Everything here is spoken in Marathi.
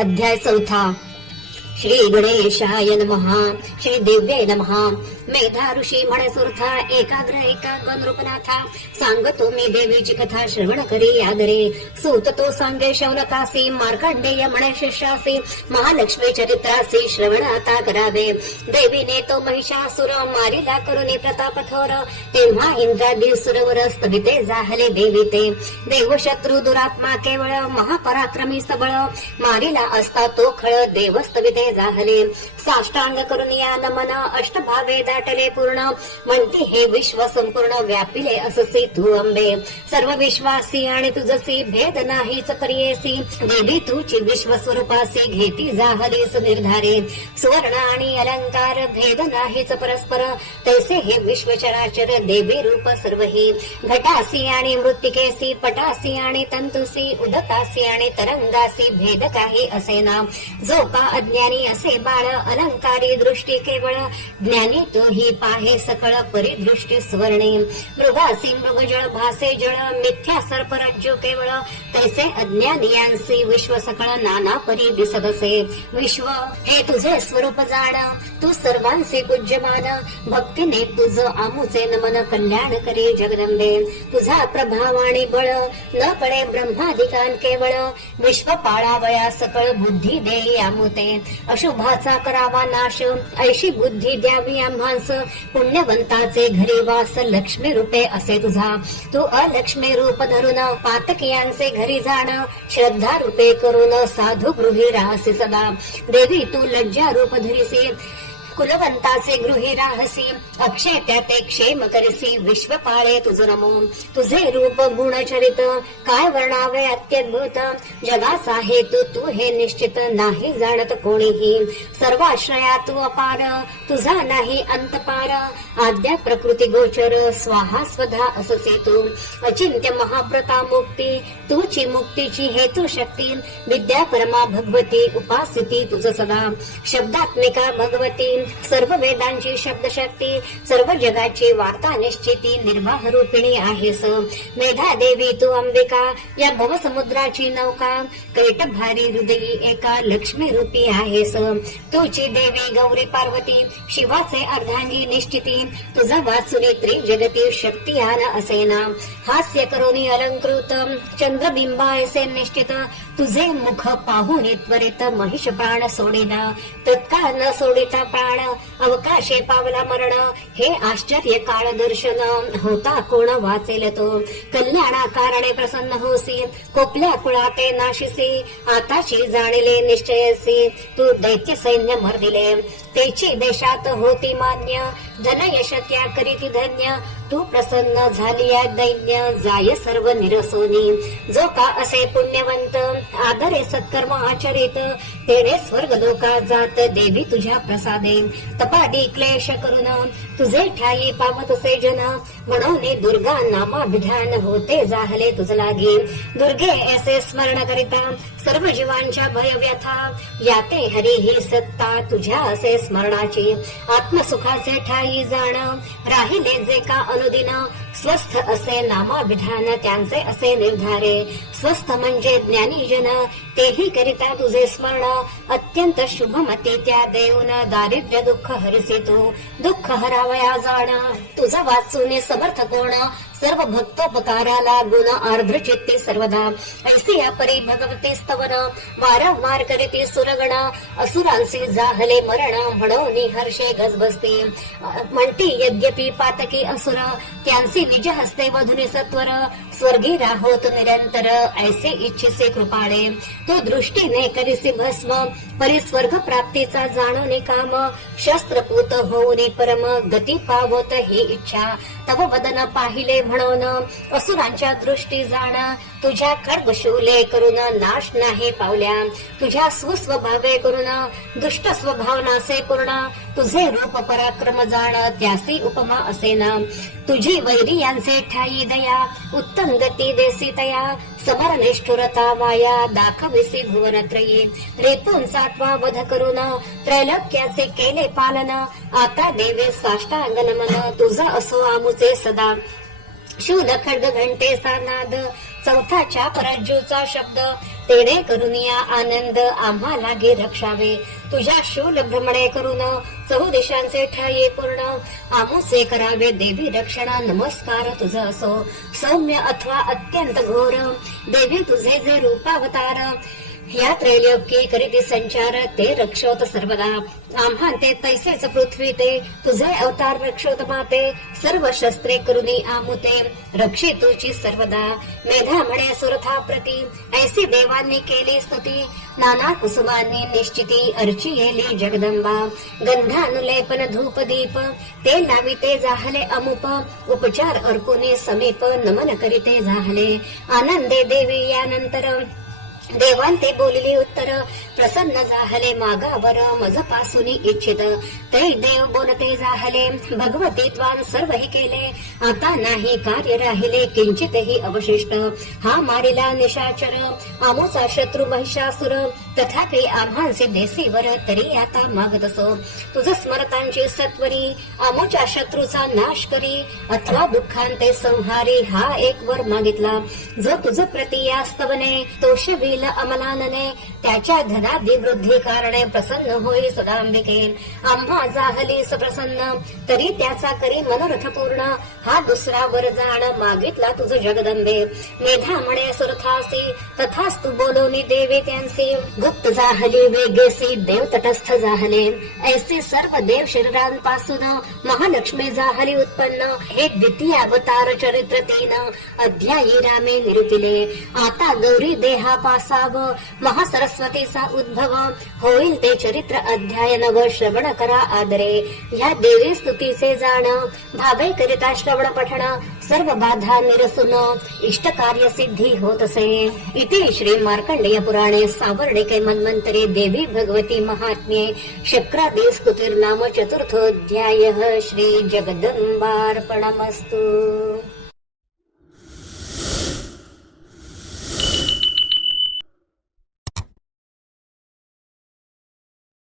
अध्याय चौथा श्री गणेशाय नमः श्री देव्याय नमः। मेधा ऋषी म्हणे सुरथा एकाग्र एका गणरूपनाथा सांगतो मी देवीची कथा श्रवण करी आदरे। सूत तो सांगे शौनकासी मार्कंडेय म्हणे शिष्यासी महालक्ष्मी चरित्रासी श्रवण आता करावे। देवीने तो महिषासुर मारिला करुणी प्रताप थोर। तेव्हा इंद्रादी सुरवर स्तविते जाहले देवी ते। देव शत्रू दुरात्मा केवळ महापराक्रमी सबळ। मारिला असता तो खळ देवस्तविते जाहले. साष्टांग करून या नमन अष्टभावे दाटले पूर्ण. म्हणते हे विश्व संपूर्ण व्यापिले अससी तू अंबे सर्व विश्वासी आणि तुझसी भेद नाहीच परियेसी देवी तुची विश्व स्वरूपासी घेती जाहलीस निर्धारे. सुवर्ण आणि अलंकार भेद नाहीच परस्पर. तैसे हे विश्वचराचर देवी रूप सर्व ही घटासी आणि मृत्तिकेसी पटासी आणि तंतुसी उदकासी आणि तरंगासी भेद काही असे ना. जो का अज्ञानी असे बाळ अलंकारी दृष्टी केवळ. ज्ञानी तो ही पाहे सकळ परिदृष्टी स्वर्णे. मृगासी मृगजळ भासे जळ मिथ्या सर्पराज्य केवळ. तैसे अज्ञानियांसी विश्व सकळ नाना परी दिसत विश्व हे तुझे स्वरूप जाण. तू सर्वांचे पूज्यमान. भक्तीने तुझ आमुचे नमन कल्याण करे जगदंबे. तुझा प्रभाव आणि बळ न पडे ब्रह्माधिकान केवळ. विश्व पाळावया सकळ बुद्धी दे आमुते. अशुभाचा करावा नाश. ऐशी बुद्धी द्यावी आम्हास पुण्यवंताचे घरी वास लक्ष्मी रूपे असे तुझा. तू अलक्ष्मी रूप धरून पातकियांचे घरी जाण. श्रद्धा रूपे करून साधू गृही राहसी सदा. देवी तू लज्जा रूप धरिसी. कुलवंताचे गृही राहसी अक्षय त्याते क्षेम करसी विश्व पाळे तुझ नमो। तुझे रूप गुणचरित काय वर्णावे अत्यद्भुत। जगाचा हेतू तू हे निश्चित नाही जाणत कोणीही। सर्वाश्रया तू अपार तुझा नाही अंतपार। आद्या प्रकृती गोचर स्वाहा स्वधा अससे तू। अचिंत्य महाप्रता मुक्ती तुची मुक्तीची हेतू शक्ती। विद्या परमा भगवती उपासिती तुझ सदा। शब्दात्मिका भगवती सर्व वेदांची शब्दशक्ती सर्व जगाची वार्ता निश्चिती निर्वाह रूपिणी आहेस. मेधा देवी तू अंबिका या भवसमुद्राची नौका. कैट भारी हृदयी एका लक्ष्मी रूपी आहेस. तुझी देवी गौरी पार्वती शिवाचे अर्धांगी निश्चिती. तुझा वाचुनी त्रिजगती शक्ती आन असेना. हास्य करोनी अलंकृत चंद्रबिंबा असे निश्चित. तुझे मुख पाहून त्वरित महिष प्राण सोडिना तत्काळ न सोडिता प्राण अवकाशे पावला मरण. हे आश्चर्य काळ दर्शन होता कोण वाचेल तो. कल्याणा कारणे प्रसन्न होसी कोपल्या कुळाते नाशिसी आताशी जाणले निश्चयसी. तू दैत्य सैन्य मर्दिले तेची देशात होती मान्य. धन यश त्या करीती धन्य तू प्रसन्न झाली या दैन्य जाय सर्व निरसोनी. जो का असे पुण्यवंत आदरे सत्कर्म आचरित तेने स्वर्ग लोका जात देवी तुझ्या प्रसादे. तपादी क्लेश करून तुझे ठाई पावतसे जन म्हणून दुर्गा नामाभिधान होते जाहले तुझ लागे. दुर्गे ऐसे स्मरण करिता सर्व जीवांच्या भय व्यथा. याते हरी ही सत्ता तुझ्या असे स्मरणाची. आत्मसुखाचे ठाई जाण राहिले जे का अनुदिन स्वस्थ असे नामाभिधान त्यांचे असे निर्धारे. स्वस्थ म्हणजे ज्ञानीजन तेही करिता तुझे स्मरण. अत्यंत शुभ मते त्या देऊन दारिद्र्य दुःख हरसे तू दुःख हरावया जाण तुझा वाचून समर्थ कोण. सर्व भक्तोपकाराला गुण आर्द्र चित्ते सर्वदा. ऐसे या परी भगवते स्तवन. वारंवार करीते सुरगण. असुरांचे जाहले मरण म्हणून हर्षे गजबसते म्हणते यद्यपि पातकी असुर त्यांचे निज हस्ते वधुने सत्वर. स्वर्गी राहोत निरंतर ऐसे इच्छिसे कृपाळे. तो दृष्टीने करीसी भस्म. परिस्वर्ग प्राप्तीचा जाणवणे काम शस्त्रपूत होऊने परम गती पावत ही इच्छा. तव वदन पाहिले म्हणून असुरांच्या दृष्टी जाण तुझ्या खडगशूले करून नाश नाही पावल्या. तुझ्या सुस्वभावे करून दुष्ट स्वभावनासे पूर्ण तुझे रूप पराक्रम जाण त्यासी उपमा असेना तुझी वैरी यांचे ठाई दया उत्तम गती देसी तया. समर निष्ठुरता माया दाखविसी भुवनत्रयी रेपून सातवा वध करून त्रैलोक्याचे केले पालन. आता देवे साष्टांग नमन तुझा असो आमुचे सदा. शूल खड्ग घंटे सा नाद चौथाच्या परज्जूचा शब्द तेने करून आनंद आम्हाला गे रक्षावे. तुझ्या शूल भ्रमणे करून चौदिशांचे ठाये पूर्ण. आमुसे करावे देवी रक्षणा नमस्कार तुझ असो. सौम्य अथवा अत्यंत घोर. देवी तुझे जे रूपावतार. ह्या त्रैलोक्ये करीती संचार ते रक्षोत सर्वदा। आम्हा ते तैसेच पृथ्वी ते तुझे अवतार रक्षोत माते सर्व शस्त्रे करुनी आमुते रक्षे तुझी सर्वदा। मेधा म्हणे सुरथा प्रती ऐसी देवांनी केली स्तुती नाना कुसुमांनी निश्चिती अर्ची येली जगदंबा गंधानुलेपन धूप दीप ते लाविते जाहले अमुप उपचार अर्पुने समीप नमन करीते जाहले। आनंदे देवी यानंतर देवांते बोलली उत्तर. प्रसन्न जाहले मागावर मजपासून इच्छित. ते देव बोलते जाहले भगवती त्वान सर्व हि केले. आता नाही कार्य राहिले किंचितही अवशिष्ट. हा मारिला निशाचर आमोचा शत्रू महिषासुर. तथापि आम्हांचे देसीवर तरी आता मागत असो तुझ स्मरतांची सत्वरी आमोच्या शत्रूचा नाश करी. अथवा दुःखांते संहारी हा एक वर मागितला. जो तुझ प्रति यास्तवने तोषवील अमलानने त्याच्या धना धनादी वृद्धी कारणे प्रसन्न होई सदांबिके आम्हा जाहली सप्रसन्न. तरी त्याचा करी मनोरथ पूर्ण हा दुसरा वर जाण मागितला तुझ जगदंबे. मेधा म्हणे सुरथासी. तथास्तु बोलोनी देवे त्यांसी. गुप्त जाहली वेगेसी देव तटस्थ जाहले. ऐसे सर्व देव शरीरांपासून महालक्ष्मी जाहली उत्पन्न. हे द्वितीय अवतार चरित्र तीन. अध्यायी रामे निरूपिले. आता गौरी देहापासाव. महासरस्वतीचा उद्भव होईल ते चरित्र अध्यायन व श्रवण करा आदरे. ह्या देवी स्तुतीचे जाण भावे करिता श्रवण पठण सर्व बाधा निरसून इष्ट कार्य सिद्धी होत असे इति श्री मार्कंडेय पुराणे सावर्णिके मन्वंतरे देवी भगवती महात्म्ये शक्रादी स्तुतीर्नाम चतुर्थोऽध्यायः श्री जगदंबार्पणमस्तु